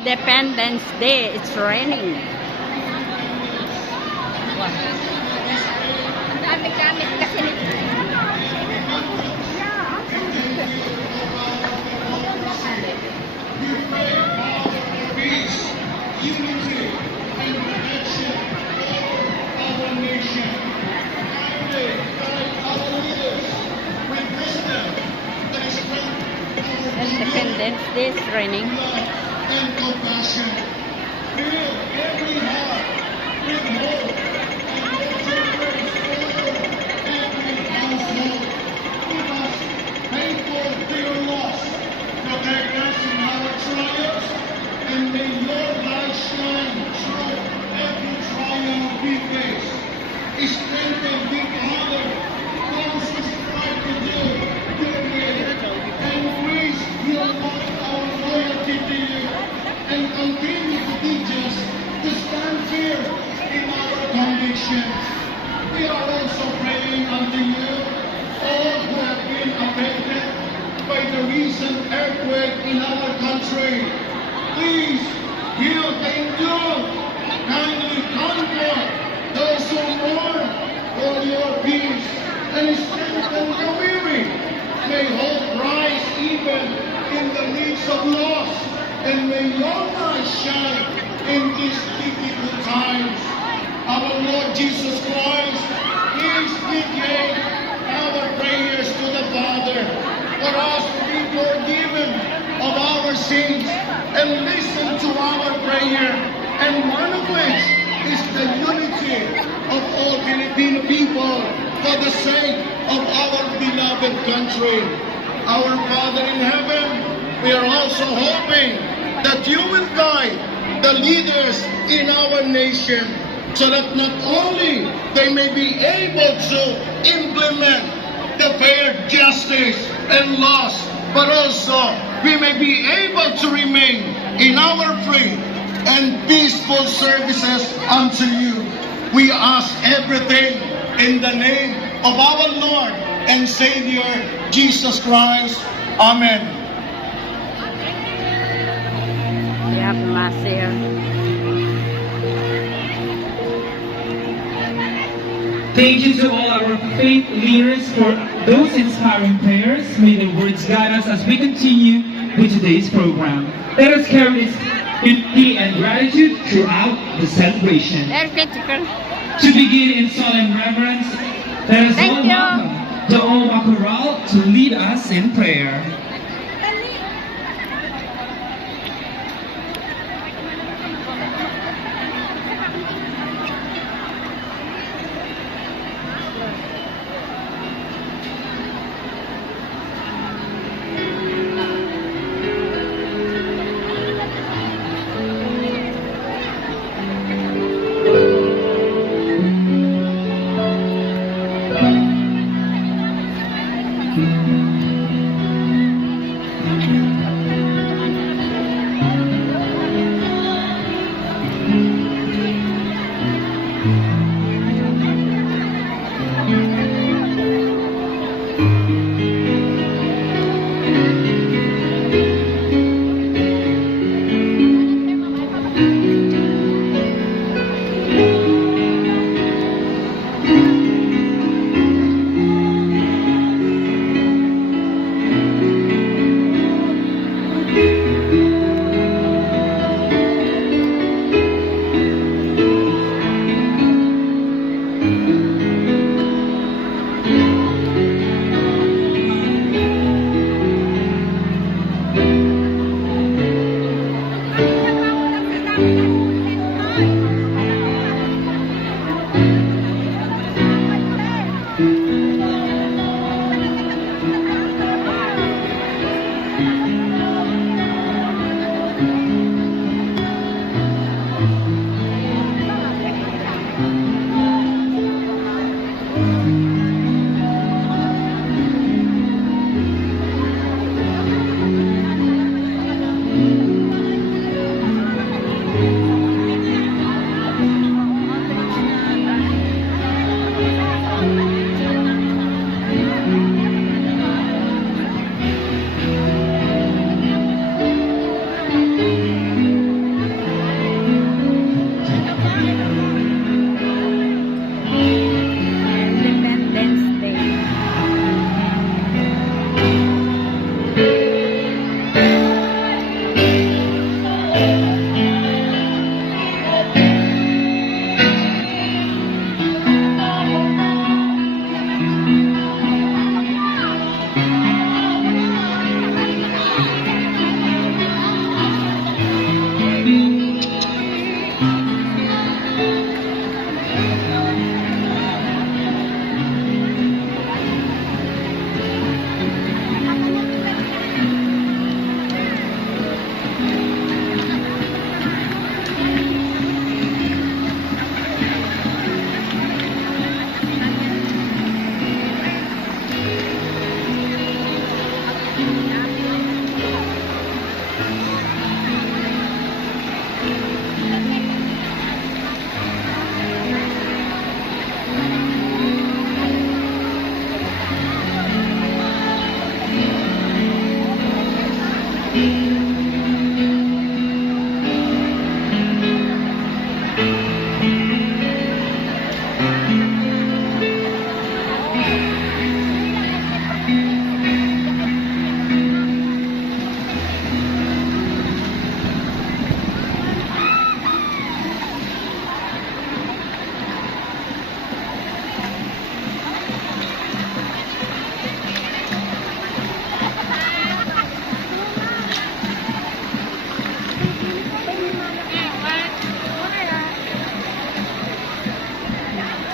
Independence Day, it's raining. Ang dami-dami kasi nito. Independence Day, it's raining. And compassion. Fill every heart with hope and every household. Give us faithful to your loss. Protect us in our trials, and may your light shine through every trial we face. Strengthen each other, those who strive to do good will, and grace your Lord our loyalty to you, and continue to teach us to stand firm in our convictions. We are also praying unto you, all who have been affected by the recent earthquake in our country. Please heal the injured, kindly comfort those who mourn for your peace, and strengthen the weary. May hope rise even in the midst of loss, and may your light shine in these difficult times. Our Lord Jesus Christ, please begin our prayers to the Father for us to be forgiven of our sins and listen to our prayer, and one of which is the unity of all Filipino people for the sake of our beloved country. Our Father in heaven, we are also hoping that you will guide the leaders in our nation so that not only they may be able to implement the fair justice and laws, but also we may be able to remain in our free and peaceful services unto you. We ask everything in the name of our Lord and Savior, Jesus Christ. Amen. We have mass here. Thank you to all our faith leaders for those inspiring prayers. May the words guide us as we continue with today's program. Let us carry this unity and gratitude throughout the celebration. Very critical. To begin in solemn reverence, let us Thank all you. welcome the Oma Chorale to lead us in prayer.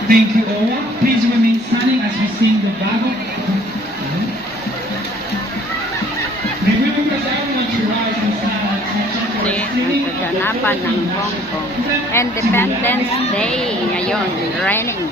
Thank you, Owa. Please remain standing as we sing the Bible. Remember, because I want to rise and stand Ang kaganapan ng Hong Kong. Independence Day ngayon, raining.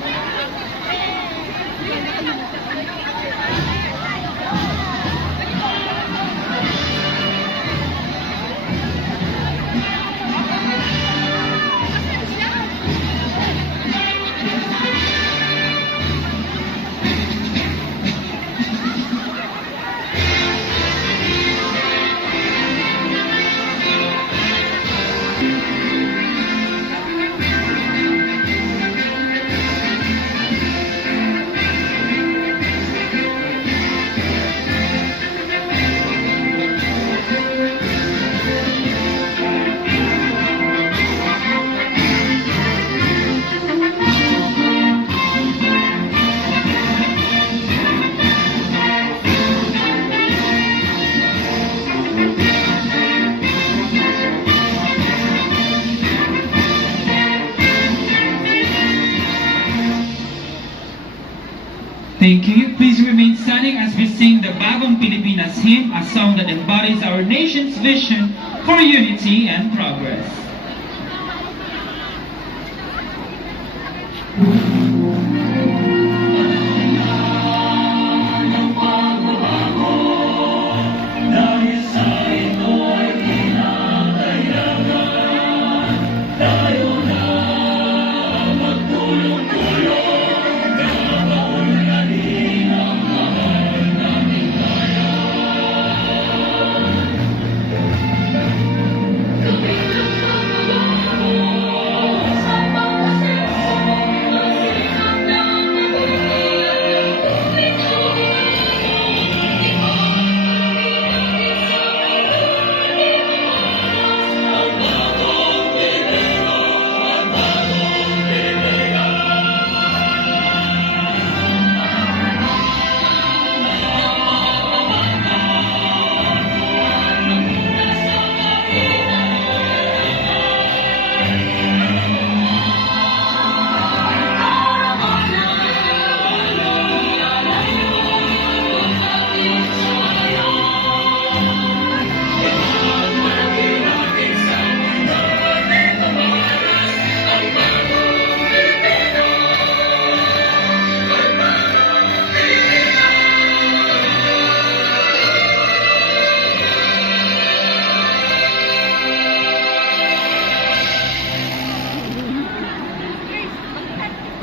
Thank you. Please remain standing as we sing the Bagong Pilipinas hymn, a song that embodies our nation's vision for unity and progress.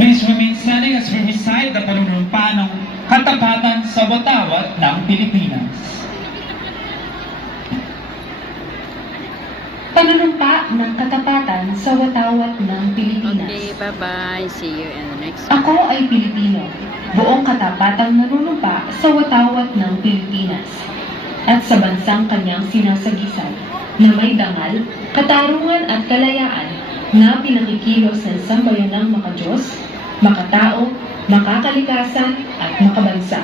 Please remain standing as we recite the panunumpa ng katapatan sa watawat ng Pilipinas. Panunumpa ng katapatan sa watawat ng Pilipinas. Okay, bye-bye. See you in the next one. Ako ay Pilipino, buong katapatang nanunumpa sa watawat ng Pilipinas at sa bansang kanyang sinasagisay na may dangal, katarungan at kalayaan na pinakikilos ng sambayanang makadiyos, makatao, makakalikasan at makabansa.